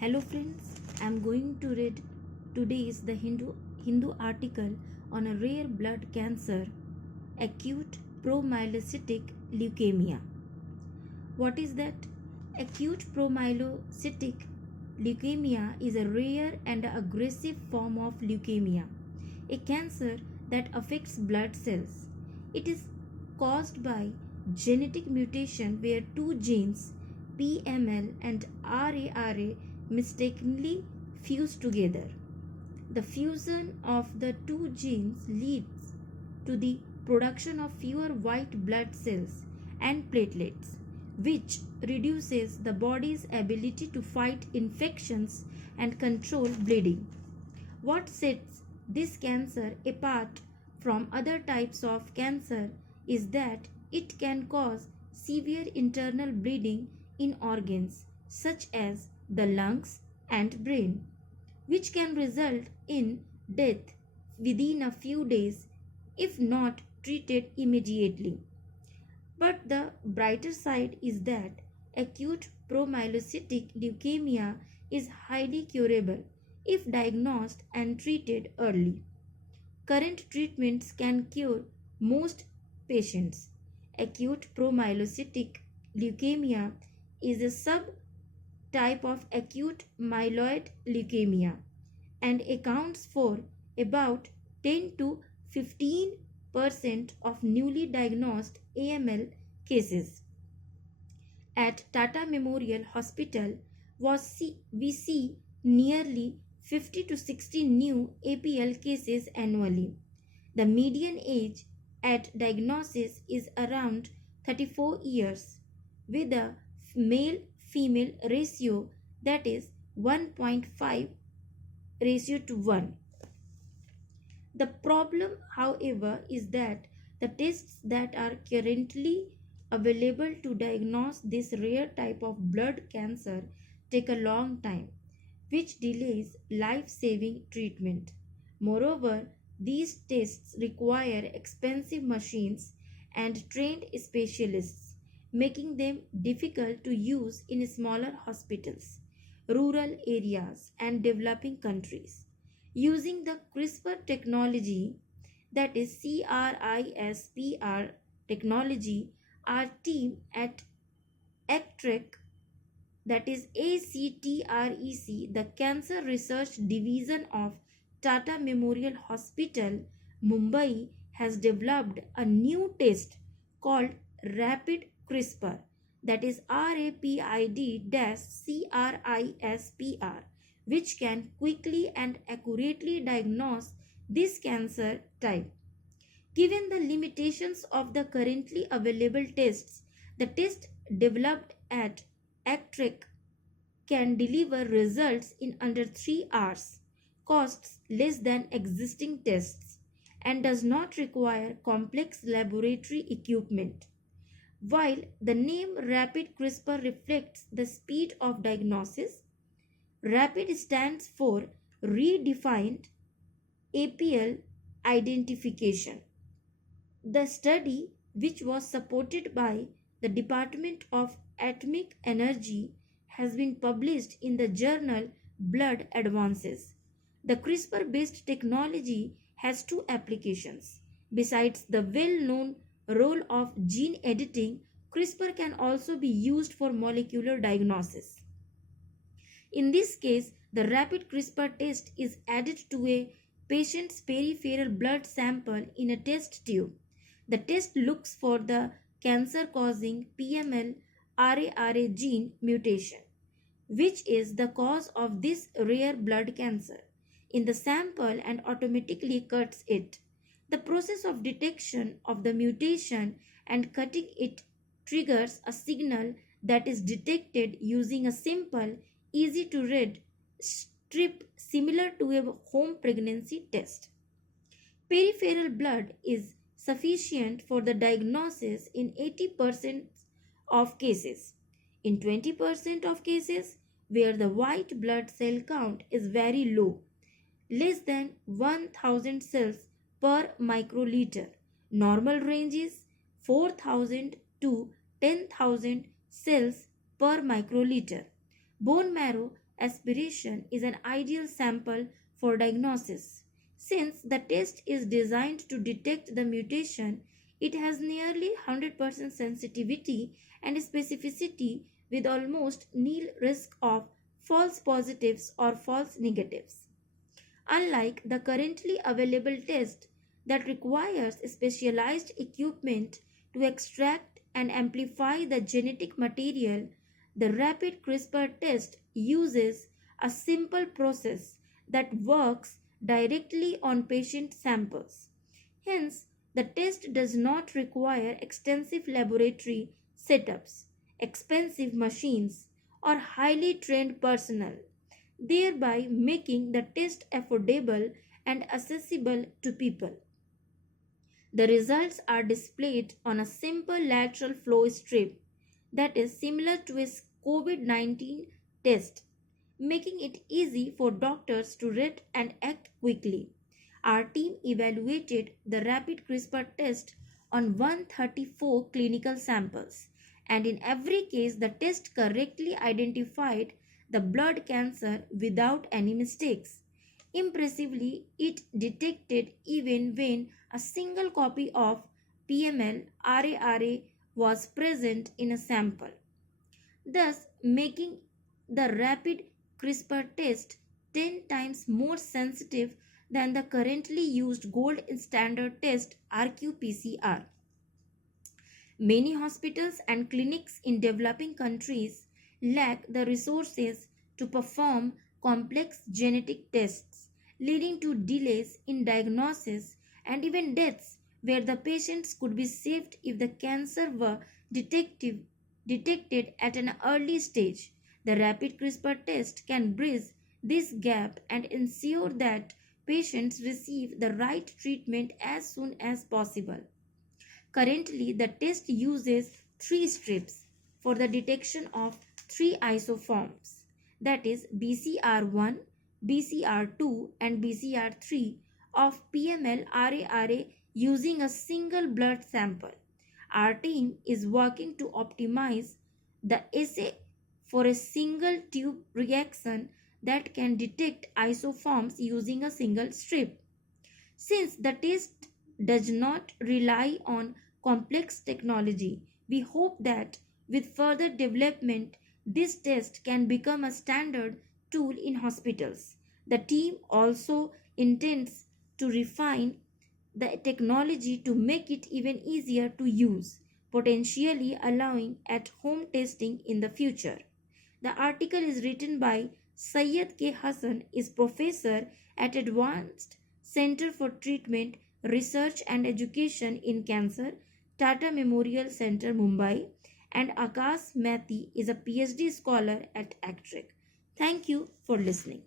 Hello friends, I am going to read today's the Hindu article on a rare blood cancer, acute promyelocytic leukemia. What is that? Acute promyelocytic leukemia is a rare and aggressive form of leukemia, a cancer that affects blood cells. It is caused by genetic mutation where two genes PML and RARA mistakenly fuse together. The fusion of the two genes leads to the production of fewer white blood cells and platelets, which reduces the body's ability to fight infections and control bleeding. What sets this cancer apart from other types of cancer is that it can cause severe internal bleeding in organs such as the lungs and brain, which can result in death within a few days if not treated immediately. But the brighter side is that acute promyelocytic leukemia is highly curable if diagnosed and treated early. Current treatments can cure most patients. Acute promyelocytic leukemia is a subtype of acute myeloid leukemia and accounts for about 10 to 15% of newly diagnosed AML cases. At Tata Memorial Hospital, we see nearly 50 to 60 new APL cases annually. The median age at diagnosis is around 34 years, with a male-female ratio that is 1.5:1. The problem, however, is that the tests that are currently available to diagnose this rare type of blood cancer take a long time, which delays life-saving treatment. Moreover, these tests require expensive machines and trained specialists, making them difficult to use in smaller hospitals, rural areas, and developing countries. Using the CRISPR technology, that is CRISPR technology, our team at ACTREC, that is ACTREC, the Cancer Research Division of Tata Memorial Hospital, Mumbai, has developed a new test called Rapid CRISPR, that is RAPID-CRISPR, which can quickly and accurately diagnose this cancer type. Given the limitations of the currently available tests, the test developed at ACTREC can deliver results in under 3 hours, costs less than existing tests, and does not require complex laboratory equipment. While the name Rapid CRISPR reflects the speed of diagnosis, RAPID stands for Redefined APL Identification. The study, which was supported by the Department of Atomic Energy, has been published in the journal Blood Advances. The CRISPR-based technology has two applications. Besides the well-known role of gene editing, CRISPR can also be used for molecular diagnosis. In this case, the rapid CRISPR test is added to a patient's peripheral blood sample in a test tube. The test looks for the cancer-causing PML-RARA gene mutation, which is the cause of this rare blood cancer, in the sample and automatically cuts it. The process of detection of the mutation and cutting it triggers a signal that is detected using a simple, easy to read strip similar to a home pregnancy test. Peripheral blood is sufficient for the diagnosis in 80% of cases. In 20% of cases, where the white blood cell count is very low, less than 1000 cells per microliter, normal range is 4000 to 10,000 cells per microliter. Bone marrow aspiration is an ideal sample for diagnosis. Since the test is designed to detect the mutation, it has nearly 100% sensitivity and specificity with almost nil risk of false positives or false negatives. Unlike the currently available test that requires specialized equipment to extract and amplify the genetic material, the rapid CRISPR test uses a simple process that works directly on patient samples. Hence, the test does not require extensive laboratory setups, expensive machines, or highly trained personnel, thereby making the test affordable and accessible to people. The results are displayed on a simple lateral flow strip that is similar to a COVID-19 test, making it easy for doctors to read and act quickly. Our team evaluated the rapid CRISPR test on 134 clinical samples, and in every case, the test correctly identified the blood cancer without any mistakes. Impressively, it detected even when a single copy of PML RARA was present in a sample, thus making the rapid CRISPR test 10 times more sensitive than the currently used gold standard test RQ-PCR. Many hospitals and clinics in developing countries lack the resources to perform complex genetic tests, leading to delays in diagnosis and even deaths where the patients could be saved if the cancer were detected at an early stage. The rapid CRISPR test can bridge this gap and ensure that patients receive the right treatment as soon as possible. Currently, the test uses 3 strips for the detection of 3 isoforms, that is BCR1, BCR2 and BCR3 of PML RARA using a single blood sample. Our team is working to optimize the assay for a single tube reaction that can detect isoforms using a single strip. Since the test does not rely on complex technology, we hope that with further development, this test can become a standard tool in hospitals. The team also intends to refine the technology to make it even easier to use, potentially allowing at-home testing in the future. The article is written by Syed K. Hassan, is professor at Advanced Center for Treatment, Research and Education in Cancer, Tata Memorial Center, Mumbai, and Akash Mathi is a PhD scholar at ACUTE. Thank you for listening.